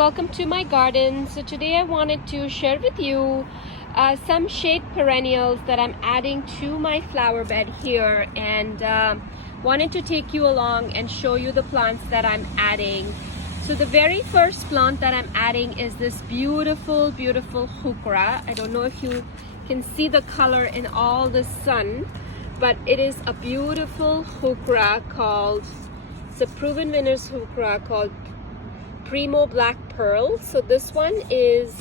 welcome to my garden. So today I wanted to share with you some shade perennials that I'm adding to my flower bed here, and wanted to take you along and show you the plants that I'm adding. So the very first plant that I'm adding is this beautiful Heuchera. I don't know if you can see the color in all the sun, but it is a beautiful Heuchera called, it's a proven winner's Heuchera called Primo Black Pearl. So this one is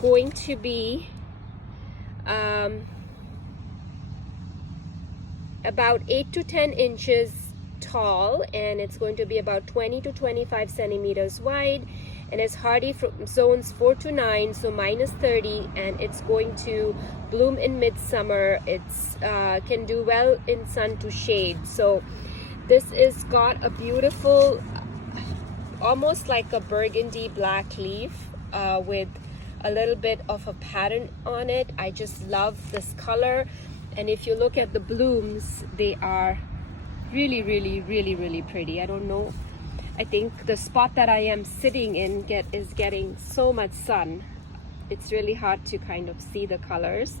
going to be about 8 to 10 inches tall, and it's going to be about 20 to 25 centimeters wide, and it's hardy from zones 4 to 9, so minus 30, and it's going to bloom in midsummer. It's can do well in sun to shade. So this is got a beautiful almost like a burgundy black leaf with a little bit of a pattern on it. I just love this color, and if you look at the blooms, they are really pretty. I don't know, I think the spot that I am sitting in is getting so much sun, it's really hard to kind of see the colors,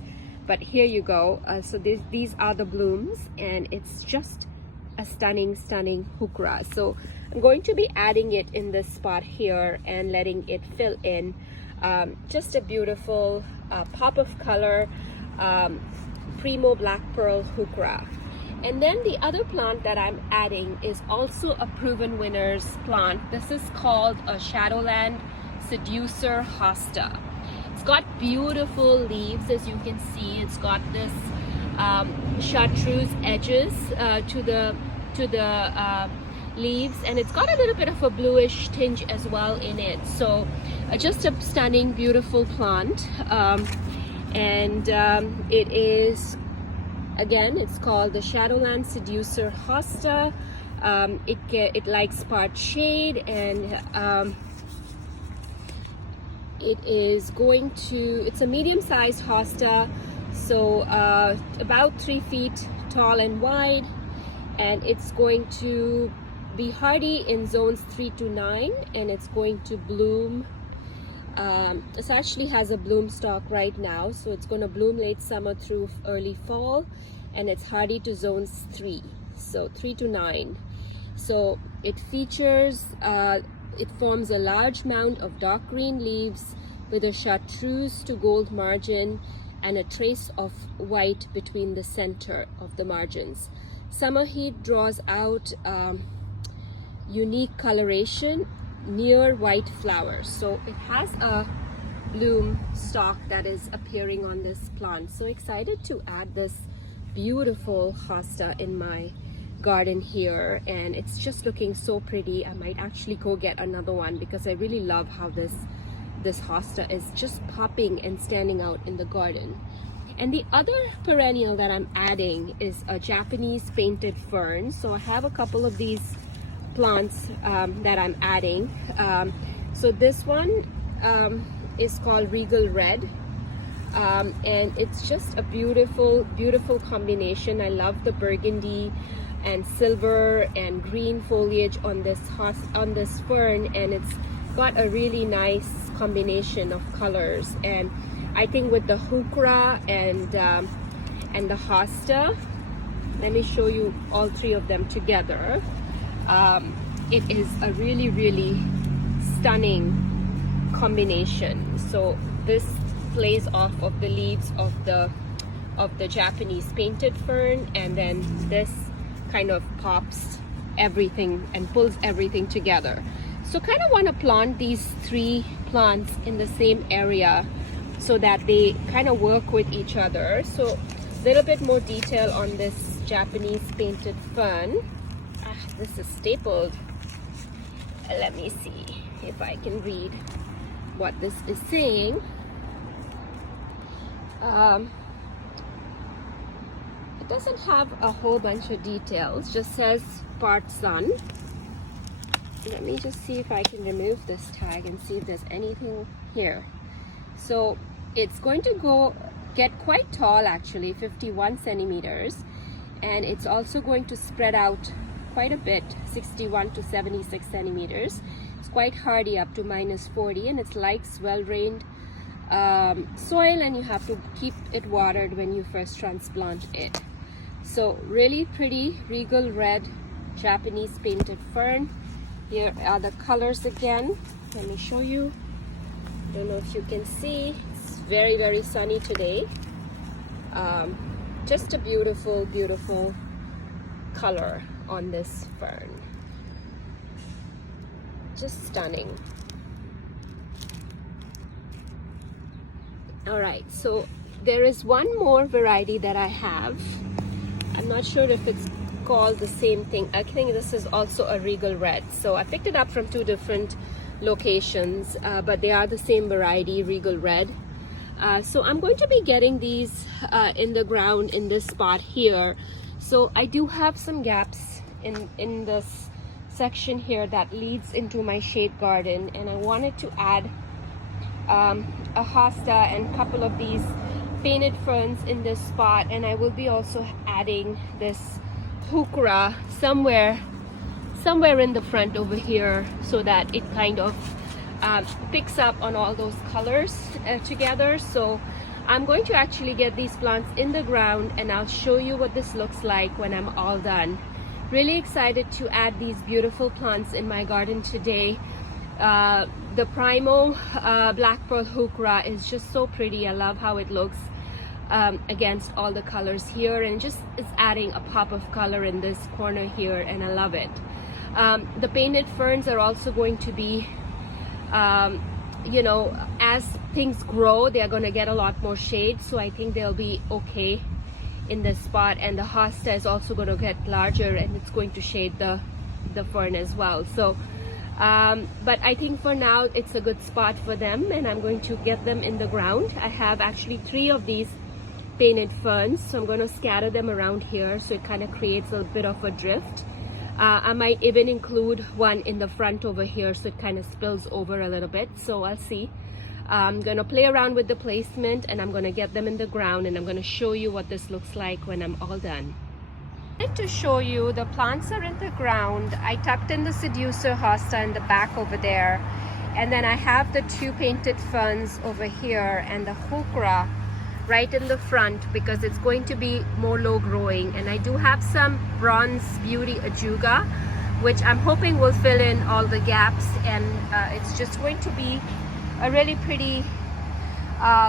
but here you go. So these are the blooms, and it's just a stunning Heuchera. So I'm going to be adding it in this spot here and letting it fill in. Just a beautiful pop of color, Primo Black Pearl Heuchera. And then the other plant that I'm adding is also a proven winner's plant. This is called a Shadowland Seducer Hosta. It's got beautiful leaves, as you can see. It's got this chartreuse edges to the leaves, and it's got a little bit of a bluish tinge as well in it. So just a stunning, beautiful plant, and it is, again, it's called the Shadowland Seducer Hosta. It likes part shade, and it's a medium-sized hosta, so about 3 feet tall and wide, and it's going to be hardy in zones 3 to 9, and it's going to bloom. It actually has a bloom stalk right now, so it's going to bloom late summer through early fall, and it's hardy to zones 3, so 3 to 9. So it features, it forms a large mound of dark green leaves with a chartreuse to gold margin and a trace of white between the center of the margins. Summer heat draws out unique coloration near white flowers. So it has a bloom stalk that is appearing on this plant. So excited to add this beautiful hosta in my garden here, and it's just looking so pretty. I might actually go get another one because I really love how this hosta is just popping and standing out in the garden. And the other perennial that I'm adding is a Japanese painted fern. So I have a couple of these plants that I'm adding. So this one is called Regal Red, and it's just a beautiful combination. I love the burgundy and silver and green foliage on this fern, and it's got a really nice combination of colors. And I think with the Heuchera and the hosta, let me show you all three of them together. It is a really stunning combination. So this plays off of the leaves of the Japanese painted fern, and then this kind of pops everything and pulls everything together. So kind of want to plant these three plants in the same area so that they kind of work with each other. So a little bit more detail on this Japanese painted fern. This is stapled. Let me see if I can read what this is saying. It doesn't have a whole bunch of details, just says part sun. Let me just see if I can remove this tag and see if there's anything here. So it's going to get quite tall, actually, 51 centimeters, and it's also going to spread out quite a bit, 61 to 76 centimeters, It's quite hardy up to -40, and it likes well-drained soil, and you have to keep it watered when you first transplant it. So really pretty Regal red Japanese painted fern. Here are the colors again. Let me show you. Don't know if you can see. It's very, very sunny today. Just a beautiful, beautiful color on this fern. Just stunning. All right, so there is one more variety that I have. I'm not sure if it's called the same thing. I think this is also a Regal red. So I picked it up from 2 different locations, but they are the same variety, Regal red. So I'm going to be getting these in the ground in this spot here. So I do have some gaps in this section here that leads into my shade garden, and I wanted to add a hosta and a couple of these painted ferns in this spot, and I will be also adding this Heuchera somewhere in the front over here, so that it kind of picks up on all those colors together. So I'm going to actually get these plants in the ground, and I'll show you what this looks like when I'm all done. Really excited to add these beautiful plants in my garden today. The Primo Black Pearl Heuchera is just so pretty. I love how it looks against all the colors here, and just is adding a pop of color in this corner here, and I love it. The painted ferns are also going to be, you know, as things grow, they're going to get a lot more shade, so I think they'll be okay in this spot. And the hosta is also going to get larger, and it's going to shade the fern as well. So but I think for now it's a good spot for them, and I'm going to get them in the ground. I have actually 3 of these painted ferns, so I'm going to scatter them around here so it kind of creates a bit of a drift. I might even include one in the front over here so it kind of spills over a little bit, so I'll see. I'm going to play around with the placement, and I'm going to get them in the ground, and I'm going to show you what this looks like when I'm all done. To show you, the plants are in the ground. I tucked in the Seducer Hosta in the back over there, and then I have the 2 painted ferns over here and the Heuchera right in the front because it's going to be more low growing. And I do have some Bronze Beauty Ajuga, which I'm hoping will fill in all the gaps, and it's just going to be a really pretty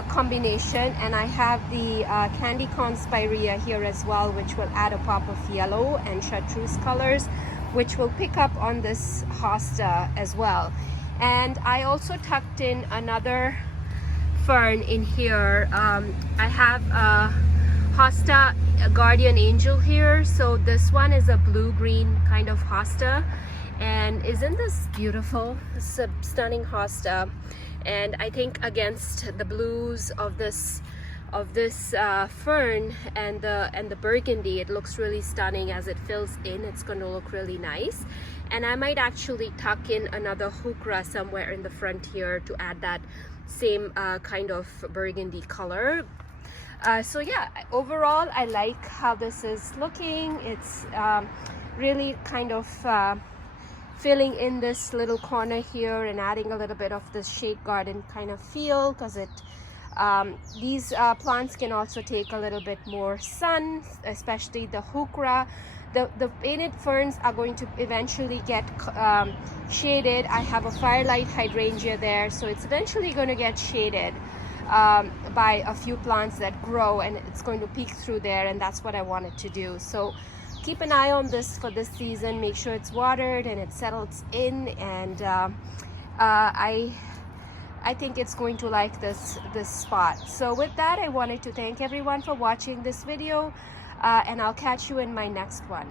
combination. And I have the Candy Corn Spirea here as well, which will add a pop of yellow and chartreuse colors, which will pick up on this hosta as well. And I also tucked in another fern in here. I have a hosta, a Guardian Angel here. So this one is a blue-green kind of hosta, and isn't this beautiful? It's a stunning hosta. And I think against the blues of this fern and the burgundy, it looks really stunning as it fills in. It's going to look really nice. And I might actually tuck in another Heuchera somewhere in the front here to add that same kind of burgundy color. So yeah, overall I like how this is looking. It's really kind of filling in this little corner here and adding a little bit of this shade garden kind of feel, because it these plants can also take a little bit more sun, especially the Heuchera. The painted ferns are going to eventually get shaded. I have a firelight hydrangea there, so it's eventually going to get shaded by a few plants that grow, and it's going to peek through there, and that's what I wanted to do. So keep an eye on this for this season. Make sure it's watered and it settles in, and I think it's going to like this spot. So with that, I wanted to thank everyone for watching this video, and I'll catch you in my next one.